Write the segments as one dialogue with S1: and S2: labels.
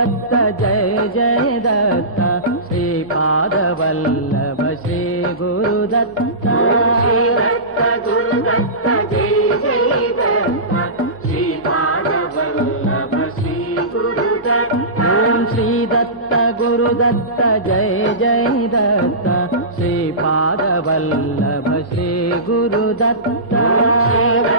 S1: గురుదత్త జయ జయ దత్త శ్రీ
S2: దత్త గురుదత్త జై జై దత్త శ్రీపాదవల్లభ శ్రీ గురుదత్త
S1: ఓం శ్రీ దత్త గురుదత్త జయ జయ దత్త శ్రీపాదవల్లభ శ్రీ గురుదత్త
S2: దత్త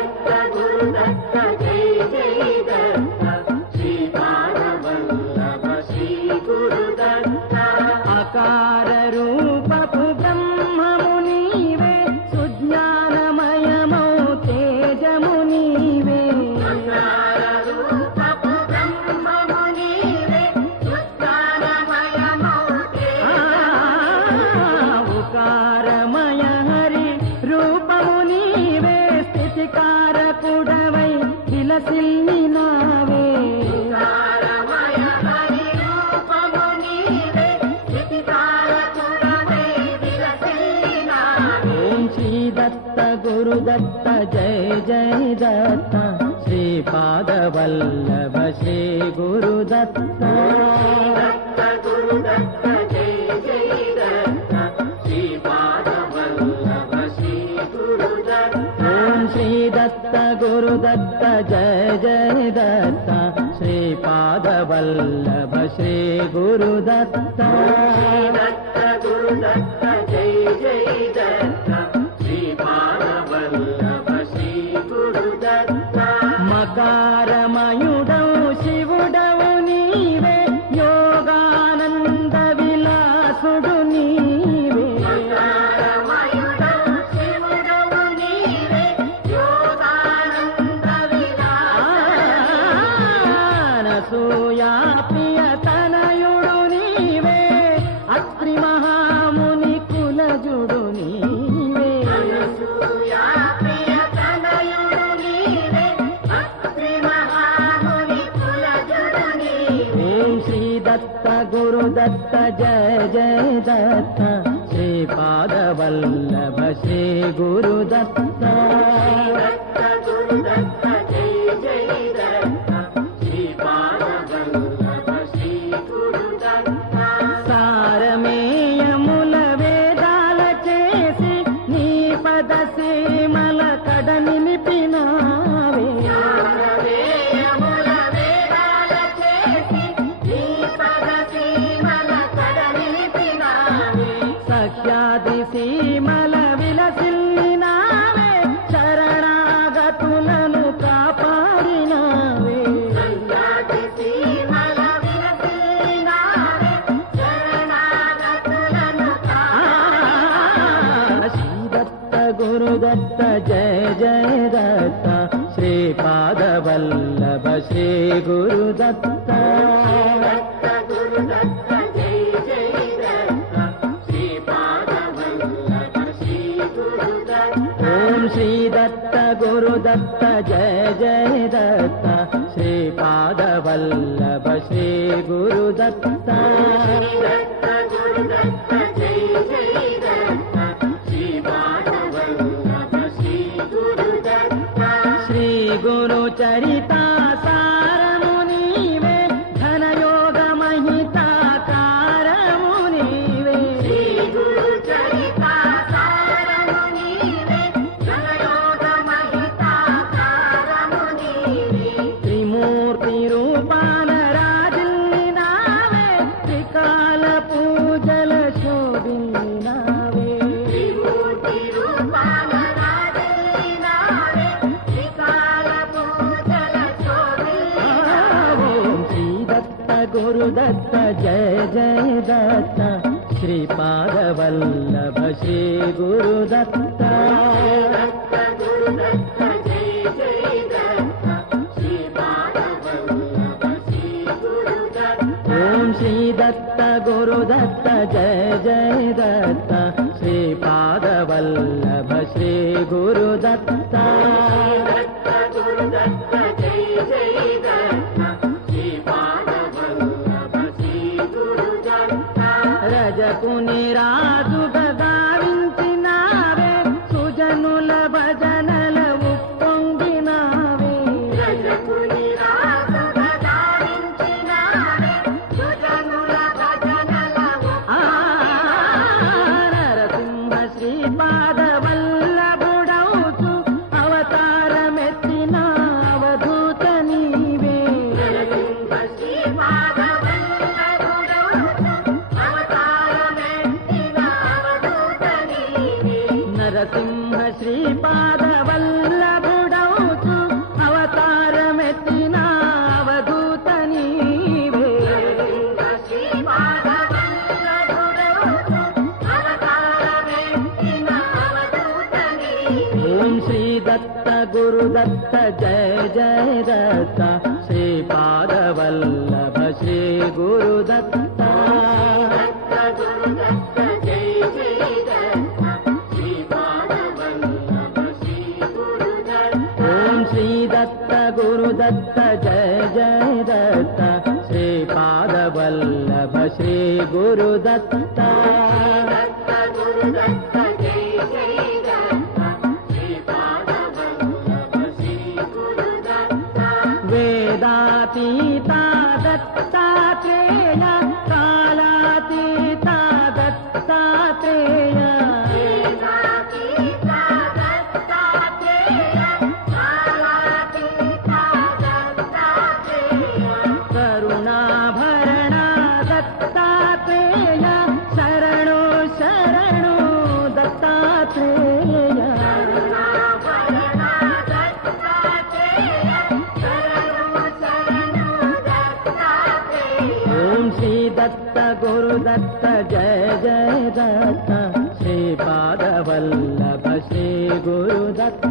S2: గురుదత్త
S1: జయ జయ దత్త. శ్రీ
S2: పాదవల్లభ శ్రీ గురుదత్త
S1: గురుదత్త. जय जय दत्त
S2: श्रीपादवल्लभ श्रीगुरुदत्त श्री गुरुदत्त।
S1: అనసూయా ప్రియ నీవే అత్రి మహాముని కులజుడు నీవే. ఓం శ్రీ దత్త గురు దత్త జయ జయ దత్త శ్రీపాదవల్లభ శ్రీ గురు దత్త
S2: దత్త
S1: జయ జయ దత్త. శ్రీపాదవల్లభ శ్రీ గురు దత్త.
S2: గురుదత్త దత్త గురుదత్త
S1: ఓం శ్రీ దత్త గురు దత్త జయ జయ దత్త. శ్రీ
S2: పాదవల్లభ శ్రీ
S1: గురు దత్త. దత్త గురు దత్త జయ జయ దత్త శ్రీపాదవల్లభ శ్రీ గురు దత్త
S2: దత్త గురుదత్త జై జై దత్త శ్రీపాదవల్లభ శ్రీ గురుదత్త
S1: ఓం శ్రీ 姑娘。జయ జయ దత్త శ్రీ పాదవల్లభ
S2: శ్రీ గురుదత్త. దత్త గురుదత్త జయ జయ
S1: దత్త శ్రీ పాదవల్లభ శ్రీ గురుదత్త గురుదత్త. जाती శ్రీ
S2: పాదవల్లభ శ్రీ గురుదత్త